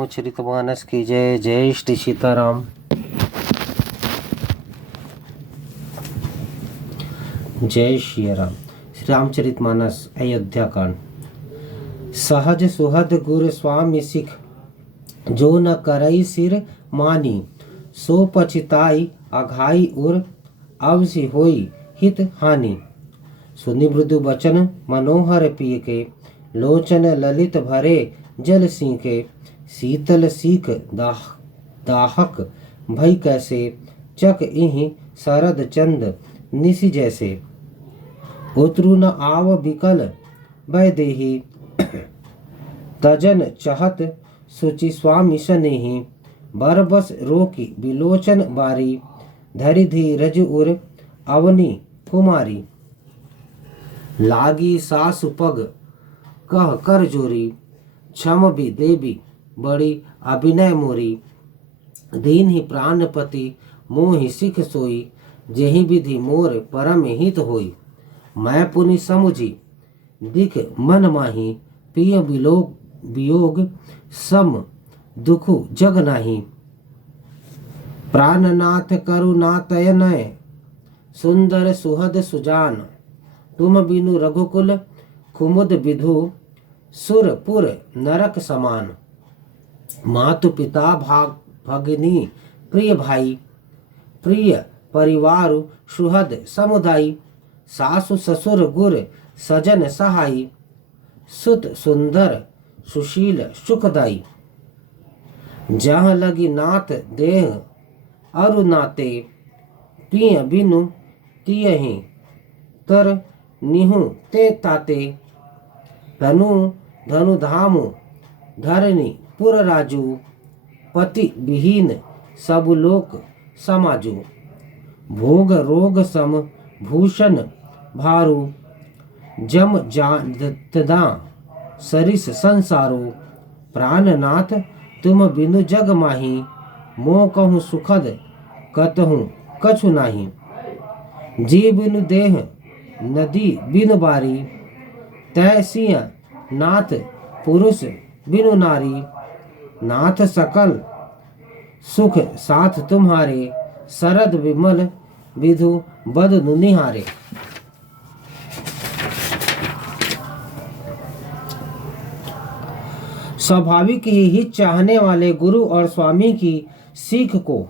रामचरितमानस की जय। जय श्री सीताराम। जय श्री राम। श्री रामचरितमानस अयोध्या कांड। सहज सुहद गुर स्वामी सिख, जो न करई सिर मानी, सो पछिताई अघाई उर, अवसि होई हित हानि। सुनि मृदु बचन मनोहर पिय के, लोचन ललित भरे जल सींके। शीतल सीख दाहक भई कैसे, चक इहि शरद चंद निशि जैसे। उतरु न आव बिकल वैदेही, तजन चहत सुचि स्वामी सनेही। बरबस रोकी बिलोचन बारी, धरि धीरज उर अवनी कुमारी। लागी सासु पग कह कर जोरी, क्षम भी देवी बड़ी अभिनय मोरी। दीन ही प्राणपति मोहि सिख सोई, जेहि विधि मोर परम हित होई। मैं पुनि समुझी दिख मन माही, प्रिय वियोग सम दुखु जग नाही। प्राणनाथ करुणातयनय, सुंदर सुहद सुजान। तुम बिनु रघुकुल कुमुद विधु, सुरपुर नरक समान। मातु पिता भगिनी प्रिय भाई, प्रिय परिवार सुहद समुदाय। सासु ससुर गुर सजन सहाई, सुत सुंदर सुशील सुखदाई। जहाँ लगी नाथ देह अरु नाते, पिय बिनु तियहि तर निहु ते ताते। तनु धनु धामु धरनी पुर राजू, पति विहीन सब लोक समाजू। भोग रोग सम भूषण भारू, जम जानदा सरिस संसारो। प्राणनाथ तुम बिनु जग माही, मोह कहूँ सुखद कतहु कछु नाही। जी बिनु देह नदी बिनु बारी, तैसिय नाथ पुरुष बिनु नारी। नाथ सकल सुख साथ तुम्हारे, शरद विमल विधु बदनु निहारे। स्वाभाविक ही हित चाहने वाले गुरु और स्वामी की सीख को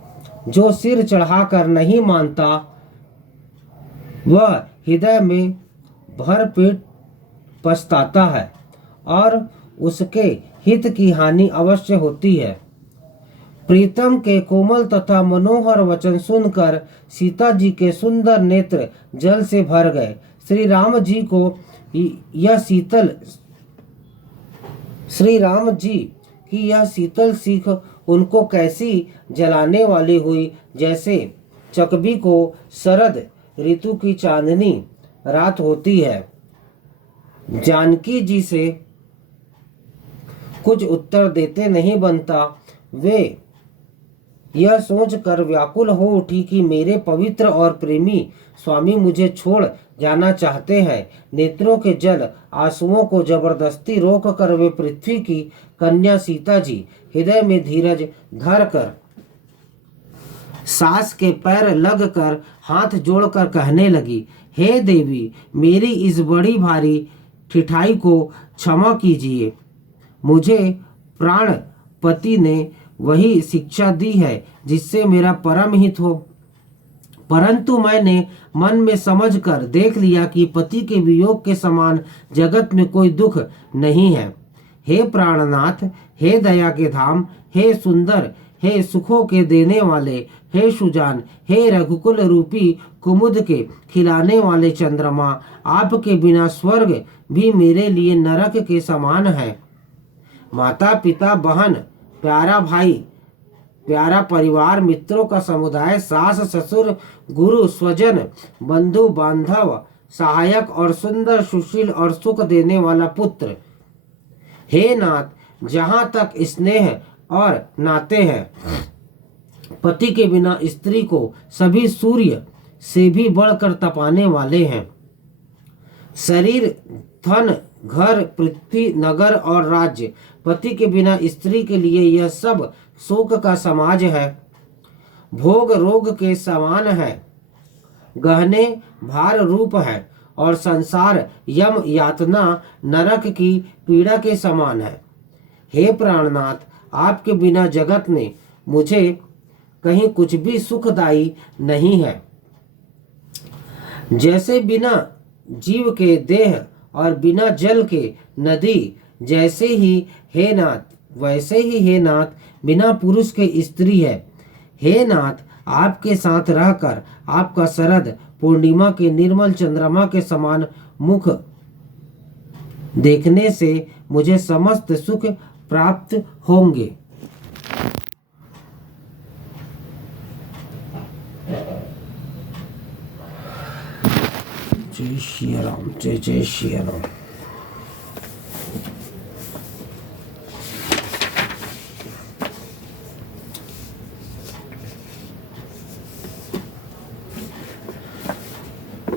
जो सिर चढ़ाकर नहीं मानता, वह हृदय में भर पेट पछताता है और उसके हित की हानि अवश्य होती है। प्रीतम के कोमल तथा मनोहर वचन सुनकर सीता जी के सुंदर नेत्र जल से भर गए। श्री राम जी की यह शीतल सीख उनको कैसी जलाने वाली हुई, जैसे चकबी को शरद ऋतु की चांदनी रात होती है। जानकी जी से कुछ उत्तर देते नहीं बनता। वे यह सोचकर व्याकुल हो उठी कि मेरे पवित्र और प्रेमी स्वामी मुझे छोड़ जाना चाहते हैं। नेत्रों के जल आंसुओं को जबरदस्ती रोक कर वे पृथ्वी की कन्या सीता जी हृदय में धीरज धर कर सास के पैर लग कर हाथ जोड़कर कहने लगी, हे देवी, मेरी इस बड़ी भारी ठिठाई को क्षमा कीजिए। मुझे प्राण पति ने वही शिक्षा दी है जिससे मेरा परम हित हो, परंतु मैंने मन में समझकर देख लिया कि पति के वियोग के समान जगत में कोई दुख नहीं है। हे प्राणनाथ, हे दया के धाम, हे सुंदर, हे सुखों के देने वाले, हे सुजान, हे रघुकुल रूपी कुमुद के खिलाने वाले चंद्रमा, आपके बिना स्वर्ग भी मेरे लिए नरक के समान है। माता पिता बहन प्यारा भाई प्यारा परिवार, मित्रों का समुदाय, सास ससुर गुरु स्वजन बंधु बांधव, सहायक और सुंदर सुशील और सुख देने वाला पुत्र। हे नाथ, जहाँ तक स्नेह और नाते हैं, पति के बिना स्त्री को सभी सूर्य से भी बढ़कर तपाने वाले हैं। शरीर धन घर, पृथ्वी, नगर और राज्य, पति के बिना स्त्री के लिए यह सब शोक का समाज है। भोग रोग के समान है, गहने भार रूप है, और संसार यम यातना नरक की पीड़ा के समान है। हे प्राणनाथ, आपके बिना जगत ने मुझे कहीं कुछ भी सुखदायी नहीं है। जैसे बिना जीव के देह और बिना जल के नदी, जैसे ही हे नाथ, वैसे ही हे नाथ, बिना पुरुष के स्त्री है। हे नाथ, आपके साथ रहकर आपका शरद पूर्णिमा के निर्मल चंद्रमा के समान मुख देखने से मुझे समस्त सुख प्राप्त होंगे। जय श्री राम, जय जय श्री राम।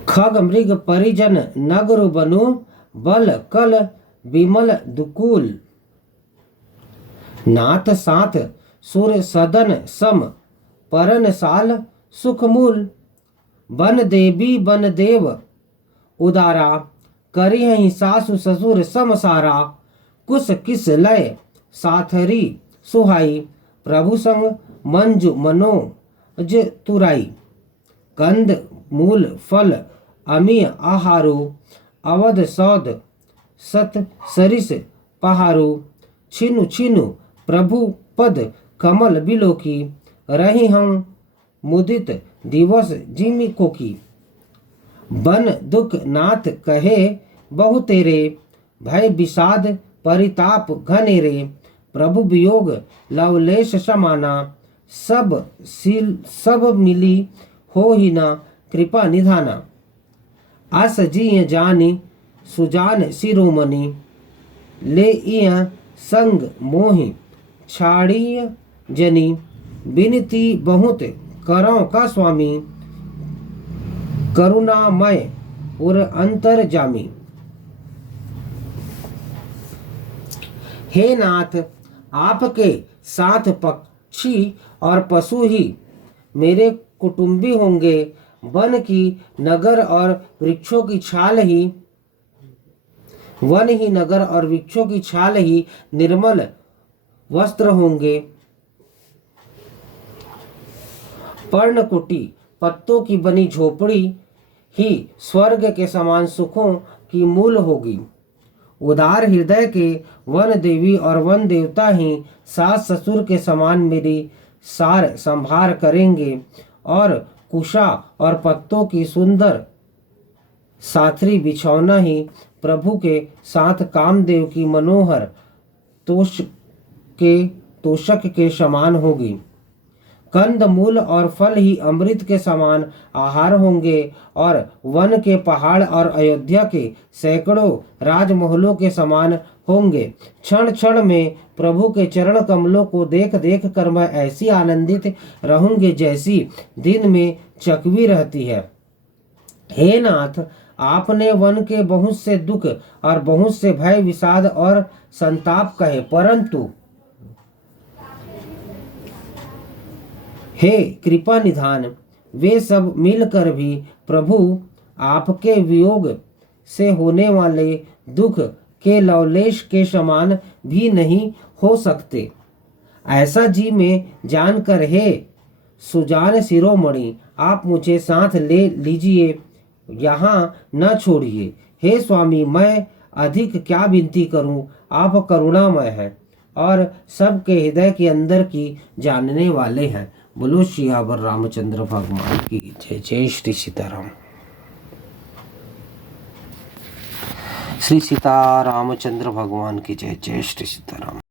खग मृग परिजन नगर बनु, बल कल विमल दुकुल। नाथ साथ सुर सदन सम, परन साल सुखमूल। बन देवी बन देव उदारा, करी हहीं सासु ससुर सम सारा। कुस किस लय साथरी सुहाई, प्रभु संग मंजु मनोज तुराई। कंद मूल फल अमीय आहारो, अवध सौद सत सरिस पहारो। छिनु छिनु प्रभु पद कमल बिलोकी, रही हम मुदित दिवस जिमि कोकी। बन दुख नाथ कहे बहु तेरे, भय विषाद परिताप घनेरे। प्रभु वियोग लवलेश समाना, सब मिली हो ही ना कृपा निधाना। अस जिय जानी सुजान शिरोमणि, ले इय संग मोहि छाड़िय जनी। बिनती बहुत करो का स्वामी, करुणामय और अंतर जामी। हे नाथ, आपके साथ पक्षी और पशु ही मेरे कुटुंबी होंगे। वन की नगर और वृक्षों की छाल ही, वन ही नगर और वृक्षों की छाल ही निर्मल वस्त्र होंगे। पर्णकुटी पत्तों की बनी झोपड़ी ही स्वर्ग के समान सुखों की मूल होगी। उदार हृदय के वन देवी और वन देवता ही सास ससुर के समान मेरी सार संभार करेंगे, और कुशा और पत्तों की सुंदर साथरी बिछौना ही प्रभु के साथ कामदेव की मनोहर तोषक के समान होगी। कंद मूल और फल ही अमृत के समान आहार होंगे, और वन के पहाड़ और अयोध्या के सैकड़ों राजमहलों के समान होंगे। क्षण क्षण में प्रभु के चरण कमलों को देख देख कर मैं ऐसी आनंदित रहूंगी जैसी दिन में चकवी रहती है। हे नाथ, आपने वन के बहुत से दुख और बहुत से भय विषाद और संताप कहे, परंतु हे कृपा निधान, वे सब मिलकर भी प्रभु आपके वियोग से होने वाले दुख के लवलेश के समान भी नहीं हो सकते। ऐसा जी में जानकर हे सुजान शिरोमणि, आप मुझे साथ ले लीजिए, यहाँ न छोड़िए। हे स्वामी, मैं अधिक क्या विनती करूं, आप करुणामय हैं और सबके हृदय के अंदर की जानने वाले हैं। बोलो सियावर रामचंद्र भगवान की जय। जय श्री सीताराम। श्री सीतारामचंद्र भगवान की जय। जय श्री सीताराम।